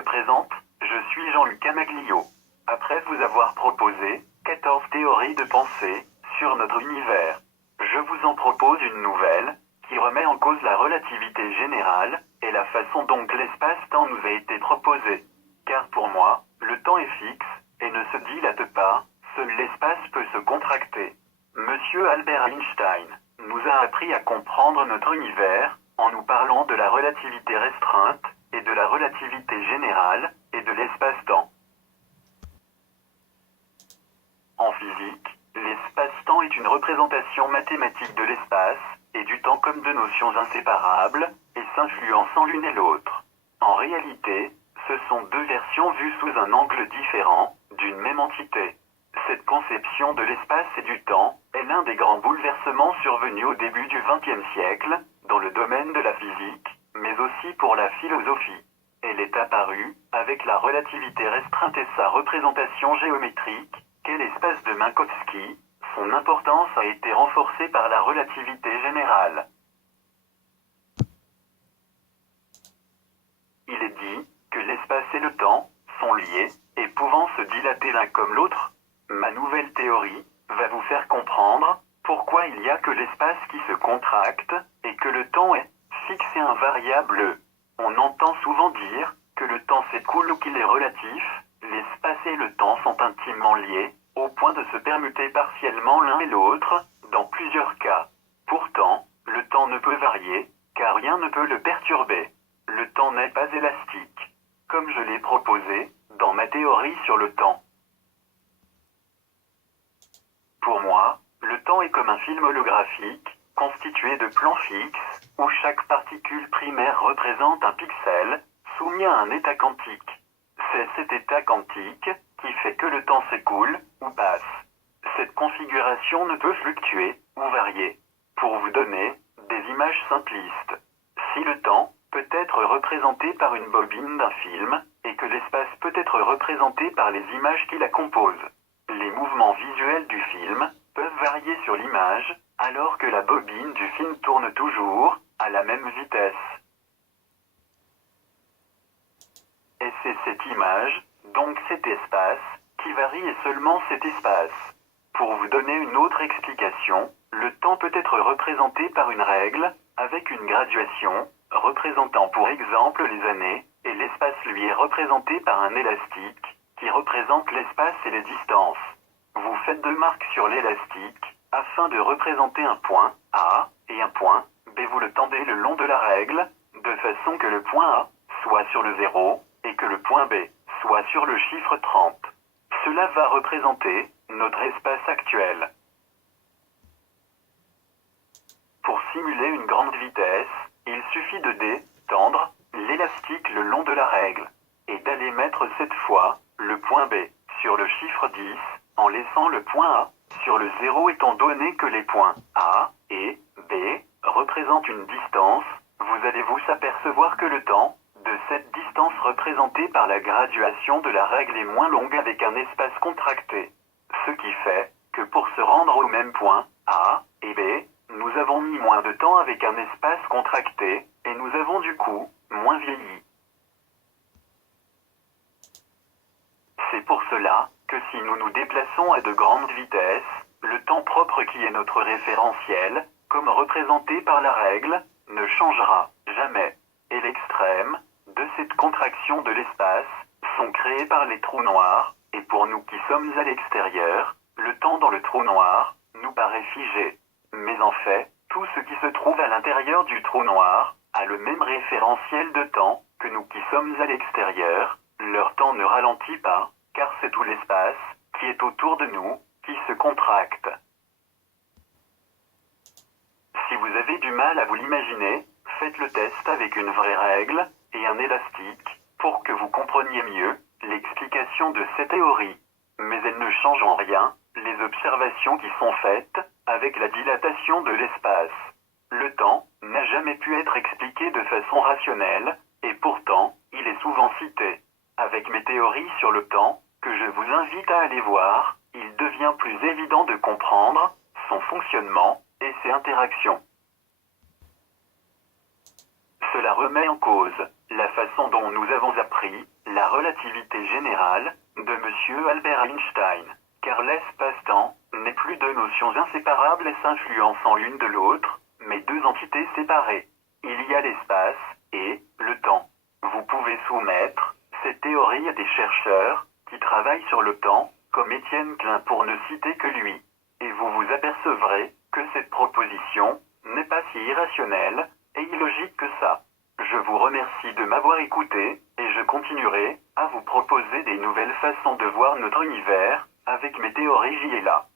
me présente, je suis Jean-Luc Amaglio. Après vous avoir proposé 14 théories de pensée sur notre univers, je vous en propose une nouvelle qui remet en cause la relativité générale et la façon dont l'espace-temps nous a été proposé. Car pour moi, le temps est fixe et ne se dilate pas, seul l'espace peut se contracter. Monsieur Albert Einstein nous a appris à comprendre notre univers en nous parlant de la relativité restreinte et de la relativité générale et de l'espace-temps. En physique, l'espace-temps est une représentation mathématique de l'espace et du temps comme deux notions inséparables et s'influençant l'une et l'autre. En réalité, ce sont deux versions vues sous un angle différent d'une même entité. Cette conception de l'espace et du temps est l'un des grands bouleversements survenus au début du XXe siècle, dans le domaine de la physique, mais aussi pour la philosophie. Elle est apparue, avec la relativité restreinte et sa représentation géométrique, qu'est l'espace de Minkowski. Son importance a été renforcée par la relativité générale. Il est dit que l'espace et le temps sont liés et pouvant se dilater l'un comme l'autre. Ma nouvelle théorie va vous faire comprendre pourquoi il n'y a que l'espace qui se contracte et que le temps est fixe et invariable. On entend souvent dire que le temps s'écoule ou qu'il est relatif. L'espace et le temps sont intimement liés, au point de se permuter partiellement l'un et l'autre, dans plusieurs cas. Pourtant, le temps ne peut varier, car rien ne peut le perturber. Le temps n'est pas élastique, comme je l'ai proposé dans ma théorie sur le temps. Pour moi, le temps est comme un film holographique, constitué de plans fixes, où chaque particule primaire représente un pixel, soumis à un état quantique. C'est cet état quantique qui fait que le temps s'écoule ou passe. Cette configuration ne peut fluctuer ou varier. Pour vous donner des images simplistes, si le temps peut être représenté par une bobine d'un film et que l'espace peut être représenté par les images qui la composent, les mouvements visuels du film peuvent varier sur l'image, alors que la bobine du film tourne toujours à la même vitesse. Et c'est cette image, donc cet espace, qui varie et seulement cet espace. Pour vous donner une autre explication, le temps peut être représenté par une règle, avec une graduation, représentant pour exemple les années, et l'espace lui est représenté par un élastique, qui représente l'espace et les distances. Vous faites deux marques sur l'élastique, afin de représenter un point A et un point B. Vous le tendez le long de la règle, de façon que le point A soit sur le 0, et que le point B soit sur le chiffre 30. Cela va représenter notre espace actuel. Pour simuler une grande vitesse, il suffit de détendre l'élastique le long de la règle, et d'aller mettre cette fois le point B sur le chiffre 10, en laissant le point A sur le 0 étant donné que les points A et B représentent une distance, vous allez vous apercevoir que le temps de cette distance représentée par la graduation de la règle est moins longue avec un espace contracté. Ce qui fait que pour se rendre au même point A et B, nous avons mis moins de temps avec un espace contracté, et nous avons du coup moins vieilli. C'est pour cela que si nous nous déplaçons à de grandes vitesses, le temps propre qui est notre référentiel, comme représenté par la règle, ne changera jamais. Et l'extrême de cette contraction de l'espace sont créés par les trous noirs, et pour nous qui sommes à l'extérieur, le temps dans le trou noir nous paraît figé. Mais en fait, tout ce qui se trouve à l'intérieur du trou noir a le même référentiel de temps que nous qui sommes à l'extérieur. Leur temps ne ralentit pas, car c'est tout l'espace qui est autour de nous qui se contracte. Si vous avez du mal à vous l'imaginer, faites le test avec une vraie règle et un élastique pour que vous compreniez mieux l'explication de cette théorie. Mais elles ne changent en rien les observations qui sont faites avec la dilatation de l'espace. Le temps n'a jamais pu être expliqué de façon rationnelle, et pourtant, il est souvent cité. Avec mes théories sur le temps, que je vous invite à aller voir, il devient plus évident de comprendre son fonctionnement et ses interactions. Cela remet en cause la façon dont nous avons appris la relativité générale de M. Albert Einstein, car l'espace-temps n'est plus deux notions inséparables et s'influençant l'une de l'autre, mais deux entités séparées. Il y a l'espace et le temps. Vous pouvez soumettre ces théories à des chercheurs qui travaillent sur le temps, comme Étienne Klein pour ne citer que lui. Et vous vous apercevrez que cette proposition n'est pas si irrationnelle et illogique que ça. Je vous remercie de m'avoir écouté, et je continuerai à vous proposer des nouvelles façons de voir notre univers, avec mes théories j'y ai là.